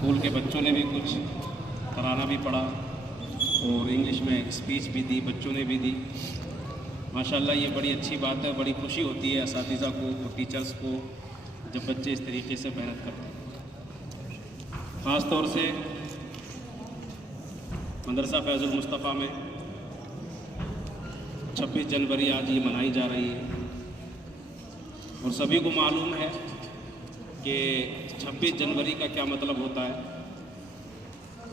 School کے بچوں نے بھی کچھ ترانہ بھی پڑھا اور انگلش میں اسپیچ بھی دی، بچوں نے بھی دی۔ ماشاءاللہ یہ بڑی اچھی بات ہے، بڑی خوشی ہوتی ہے اساتذہ کو اور ٹیچرز کو جب بچے اس طریقے سے محنت کرتے ہیں۔ خاص طور سے مدرسہ فیض المصطفیٰ میں 26 جنوری آج یہ منائی جا رہی ہے، اور سبھی کو معلوم ہے کہ 26 جنوری کا کیا مطلب ہوتا ہے۔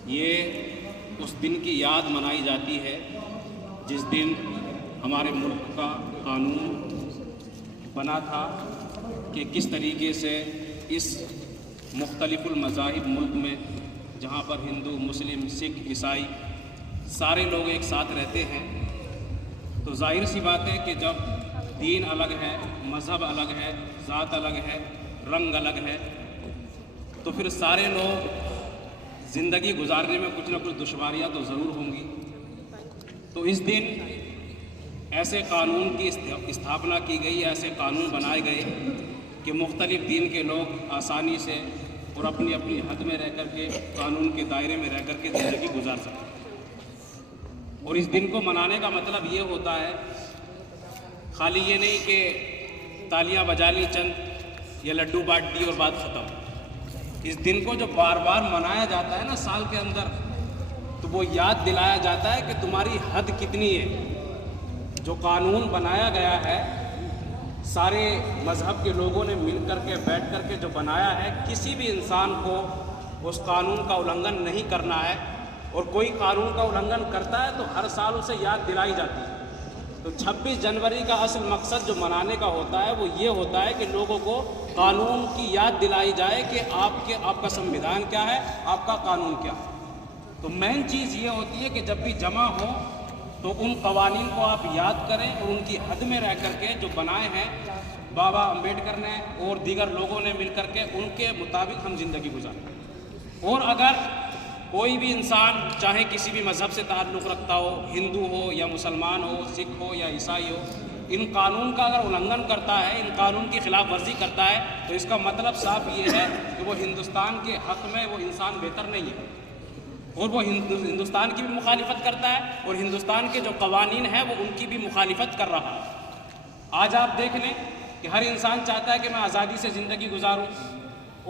یہ اس دن کی یاد منائی جاتی ہے جس دن ہمارے ملک کا قانون بنا تھا کہ کس طریقے سے اس مختلف المذاہب ملک میں، جہاں پر ہندو، مسلم، سکھ، عیسائی سارے لوگ ایک ساتھ رہتے ہیں، تو ظاہر سی بات ہے کہ جب دین الگ ہے، مذہب الگ ہے، ذات الگ ہے، رنگ الگ ہے، تو پھر سارے لوگ زندگی گزارنے میں کچھ نہ کچھ دشواریاں تو ضرور ہوں گی۔ تو اس دن ایسے قانون کی استھاپنا کی گئی، ایسے قانون بنائے گئے کہ مختلف دین کے لوگ آسانی سے اور اپنی اپنی حد میں رہ کر کے، قانون کے دائرے میں رہ کر کے زندگی گزار سکتے ہیں۔ اور اس دن کو منانے کا مطلب یہ ہوتا ہے، خالی یہ نہیں کہ تالیاں بجا لی چند یا لڈو بانٹ دی اور بات ختم۔ اس دن کو جو بار بار منایا جاتا ہے نا سال کے اندر، تو وہ یاد دلایا جاتا ہے کہ تمہاری حد کتنی ہے۔ جو قانون بنایا گیا ہے سارے مذہب کے لوگوں نے مل کر کے بیٹھ کر کے جو بنایا ہے، کسی بھی انسان کو اس قانون کا النگھن نہیں کرنا ہے، اور کوئی قانون کا النگھن کرتا ہے تو ہر سال اسے یاد دلائی جاتی ہے۔ تو 26 جنوری کا اصل مقصد جو منانے کا ہوتا ہے وہ یہ ہوتا ہے کہ لوگوں کو قانون کی یاد دلائی جائے کہ آپ کا سمویدھان کیا ہے، آپ کا قانون کیا ہے۔ تو مین چیز یہ ہوتی ہے کہ جب بھی جمع ہو تو ان قوانین کو آپ یاد کریں اور ان کی حد میں رہ کر کے جو بنائے ہیں بابا امبیڈکر نے اور دیگر لوگوں نے مل کر کے، ان کے مطابق ہم زندگی گزاریں۔ اور اگر کوئی بھی انسان چاہے کسی بھی مذہب سے تعلق رکھتا ہو، ہندو ہو یا مسلمان ہو، سکھ ہو یا عیسائی ہو، ان قانون کا اگر النگھن کرتا ہے، ان قانون کی خلاف ورزی کرتا ہے، تو اس کا مطلب صاف یہ ہے کہ وہ ہندوستان کے حق میں وہ انسان بہتر نہیں ہے، اور وہ ہندوستان کی بھی مخالفت کرتا ہے، اور ہندوستان کے جو قوانین ہیں وہ ان کی بھی مخالفت کر رہا ہے۔ آج آپ دیکھ لیں کہ ہر انسان چاہتا ہے کہ میں آزادی سے زندگی گزاروں،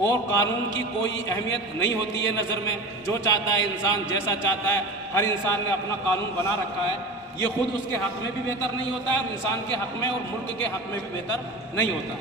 اور قانون کی کوئی اہمیت نہیں ہوتی ہے نظر میں، جو چاہتا ہے انسان جیسا چاہتا ہے، ہر انسان نے اپنا قانون بنا رکھا ہے۔ یہ خود اس کے حق میں بھی بہتر نہیں ہوتا ہے، اور انسان کے حق میں اور ملک کے حق میں بھی بہتر نہیں ہوتا۔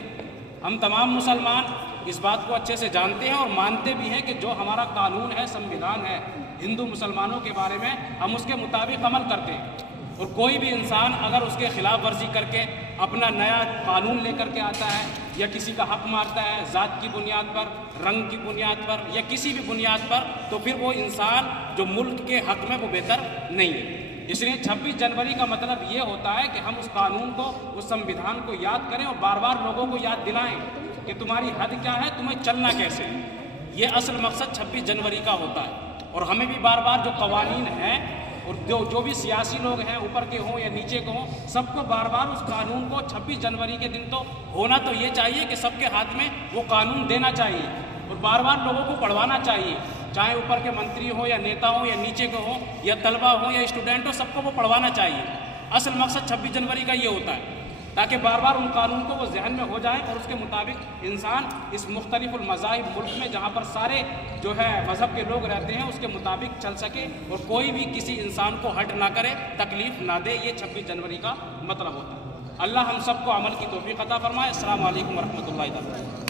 ہم تمام مسلمان اس بات کو اچھے سے جانتے ہیں اور مانتے بھی ہیں کہ جو ہمارا قانون ہے، سمویدھان ہے ہندو مسلمانوں کے بارے میں، ہم اس کے مطابق عمل کرتے ہیں، اور کوئی بھی انسان اگر اس کے خلاف ورزی کر کے اپنا نیا قانون لے کر کے آتا ہے یا کسی کا حق مارتا ہے ذات کی بنیاد پر، رنگ کی بنیاد پر یا کسی بھی بنیاد پر، تو پھر وہ انسان جو ملک کے حق میں وہ بہتر نہیں ہے۔ اس لیے 26 جنوری کا مطلب یہ ہوتا ہے کہ ہم اس قانون کو، اس سمویدھان کو یاد کریں اور بار بار لوگوں کو یاد دلائیں کہ تمہاری حد کیا ہے، تمہیں چلنا کیسے ہے۔ یہ اصل مقصد 26 جنوری کا ہوتا ہے، اور ہمیں بھی بار بار جو قوانین ہیں اور جو بھی سیاسی لوگ ہیں، اوپر کے ہوں یا نیچے کے ہوں، سب کو بار بار اس قانون کو 26 جنوری کے دن تو ہونا تو یہ چاہیے کہ سب کے ہاتھ میں وہ قانون دینا چاہیے، اور بار بار لوگوں کو پڑھوانا چاہیے، چاہے اوپر کے منتری ہوں یا نیتا ہوں یا نیچے کے ہوں یا طلبہ ہوں یا اسٹوڈنٹ ہوں، سب کو وہ پڑھوانا چاہیے۔ اصل مقصد 26 جنوری کا یہ ہوتا ہے، تاکہ بار بار ان قانون کو وہ ذہن میں ہو جائیں، اور اس کے مطابق انسان اس مختلف المذاہب ملک میں جہاں پر سارے جو ہے مذہب کے لوگ رہتے ہیں اس کے مطابق چل سکے، اور کوئی بھی کسی انسان کو ہرٹ نہ کرے، تکلیف نہ دے۔ یہ 26 جنوری کا مطلب ہوتا ہے۔ اللہ ہم سب کو عمل کی توفیق عطا فرمائے۔ السلام علیکم ورحمۃ اللہ وبرکاتہ۔